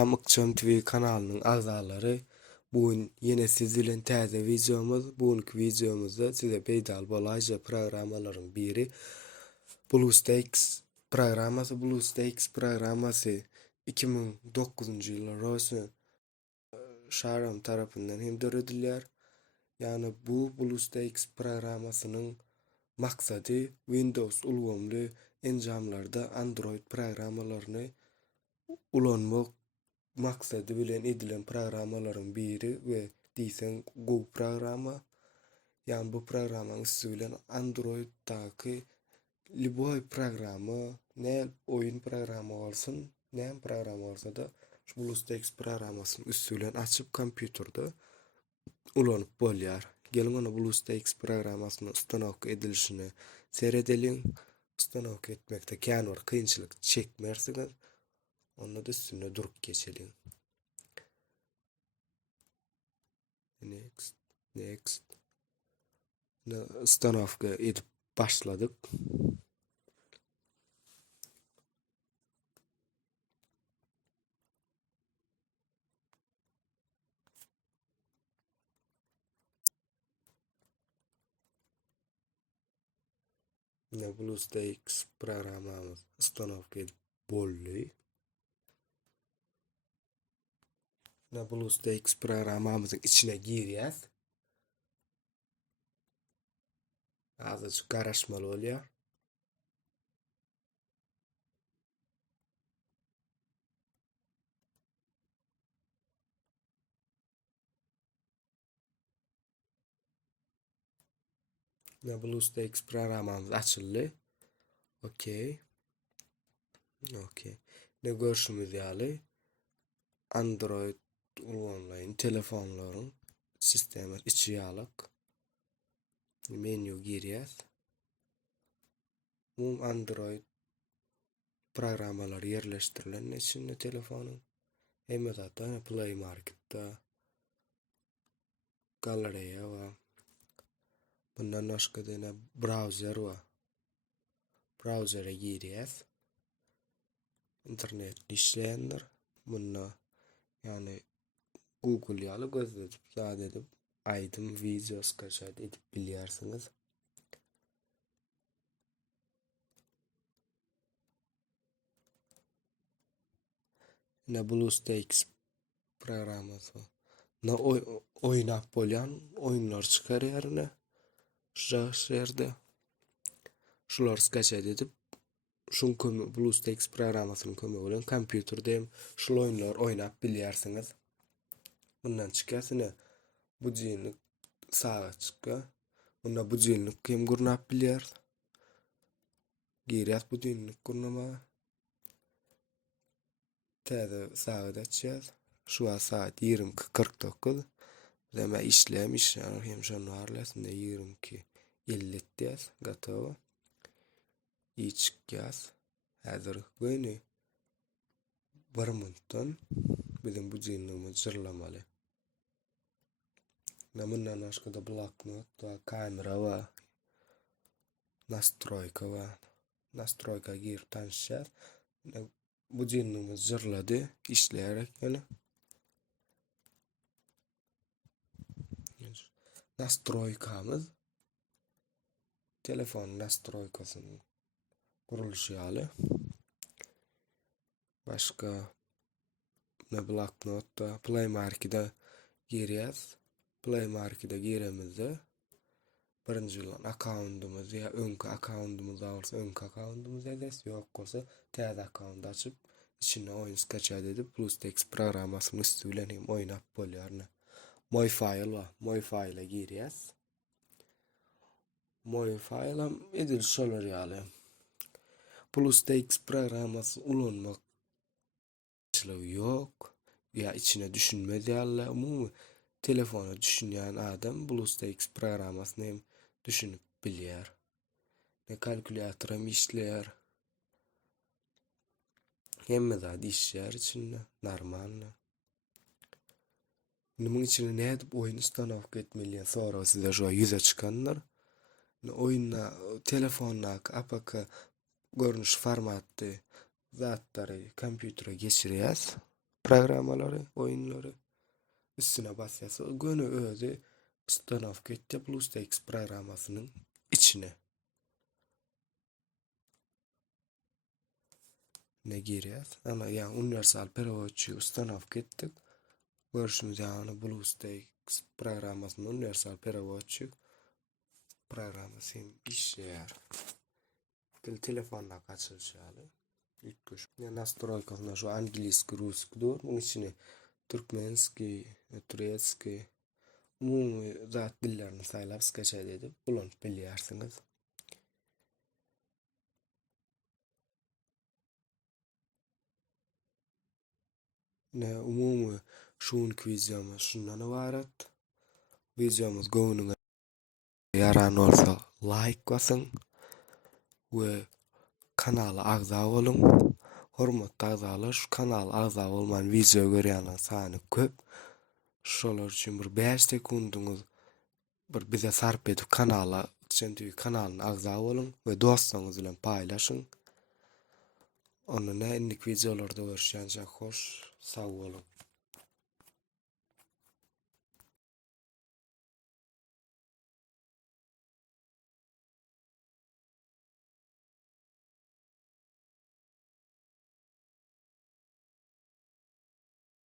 Salam Ykçam TV kanalynyň azalary. Bugün ýene siz bilen täze videomuz. Bugünkü videomuzda size beýdal bolaýja programmalaryň biri BlueStacks programmasy. BlueStacks programmasy 2009-njy ýylyň Rosy Sharam tarapyndan hem döredilýär. Ýani bu BlueStacks programmasynyň maksady Windows ulgamly enjamlarda Android programmalaryny ulanmak maksady bilen edilen programmalaryň biri we diýsen Go programma. Ýani bu programmanyň üstü bilen Androiddaky liboy programma, näme oýun programma bolsun, näme programma bolsa da şu BlueStacks programmasyny üstü bilen açyp kompýuterda ulanyp bolýar. Gelin onu BlueStacks programmasyny ustanowka edilişini seredeliň. Ustanowka etmekde kän bir kynçylyk çekmersiňiz. Onda da üstüne durup geçelim. Next. Ustanowka edip başladık. BlueStacks programmamız ustanowka edip boldy. BlueStacks programmamyzyň içine girýäs. Azıcık garaşmaly bolýar. BlueStacks programmamız açıldy. Okey. Ne görüşümüz ýaly Android ulgamlaryň telefonlaryň sistemi içi ýalyk. Menü girýäs. Bu Android programmalary yerleşdirilen içinde telefonyň. Hemme zata Play Marketda, Galeria we bundan başga da browser we browser'a girýäs. İnternet işleýändir. Bunda ýani Google ýaly gözledip zat edip aýdym video skaçat edip bilýärsiňiz. BlueStacks programmasy. Oýnap bolýan oýunlar çykarýar ne? Şu ýerde. Şular skaçat edip BlueStacks programmasynyň kömegi bilen kompýuterde hem şu oýunlar oýnap bilýärsiňiz. Bundan çykasyna budilnik sağa çyka. Bunda budilnik hem gurnap bilýär. Girýär budilnik gurnama. Täze sağa açýar. Şu saat 22:49. Deme işlem hem şonu arlasynda 22:50 diýär. Gatow. Çıkýas. Häzir göni 1 minutdan bizim budilnigimiz jyrlamaly. Mundan başga da bloknot we kamera we nastroyka girip tanışýar. Budilnigimiz jyrlady, işleýärek ýaly. Nastroykamız telefon nastroykasynyň guruluşy ýaly. Başga bloknotda Play Marketda girýäs. Play Marketda giremizde birinji ýylan akkauntymyz ýa öňki akkauntymyz bolsa öňki akkauntymyz ederiz. Ýok bolsa täze akkaunt açyp içine oýun skaçat edip BlueStacks programmasyny üstü bilen hem oýnap bolýar. My File'a girýäs. My File'a edil şolar ýaly. BlueStacks programmasy ulanmak ýok. Ya içine düşünmez ýaly. Umumy telefona düşünýän adam BlueStacks programmasyny hem düşünüp bilýär. Ne kalkulator hem işleýär. Hemme zat işleýär içinde normal. Bunun içine ne edip oýun ustanowka etmeliyän sonra size şu ýüze çykanlar. Oýunna telefonna APK görnüş formatdy zatlary kompýutere geçirýäs. programmalary, oyunlary üstüne basýarsa göni özü ustanowka etdi BlueStacks programmasynyň içine. Ne girýär? Ana ýa universal переводчy ustanowka etdik. Görüşimiz ýagny BlueStacks programmasynyň universal переводчy programmasy işleýär. Telefonna gaçylýar. Ýetmiş. Настройкасына şu angliski, ruski dur. Bunun içine türkmenski, turecki, umumy zat dillerini saýlap skaçat edip bulan bilýärsiňiz. Umumy şuňky wideomuz şundan ibaret. Wideomuz göwnüňe ýaran bolsa like basyň we kanala agza bolun. Hormatly agzalar, şu kanala agza bolman video görýänler sany köp. Şolar üçin bir 5 sekundyňyz bir bize sarp edip kanala, kanalyna agza bolun we dostlaryňyz bilen paýlaşyň. Onu näme videolarda görüşýänçe hoş, sag bolun.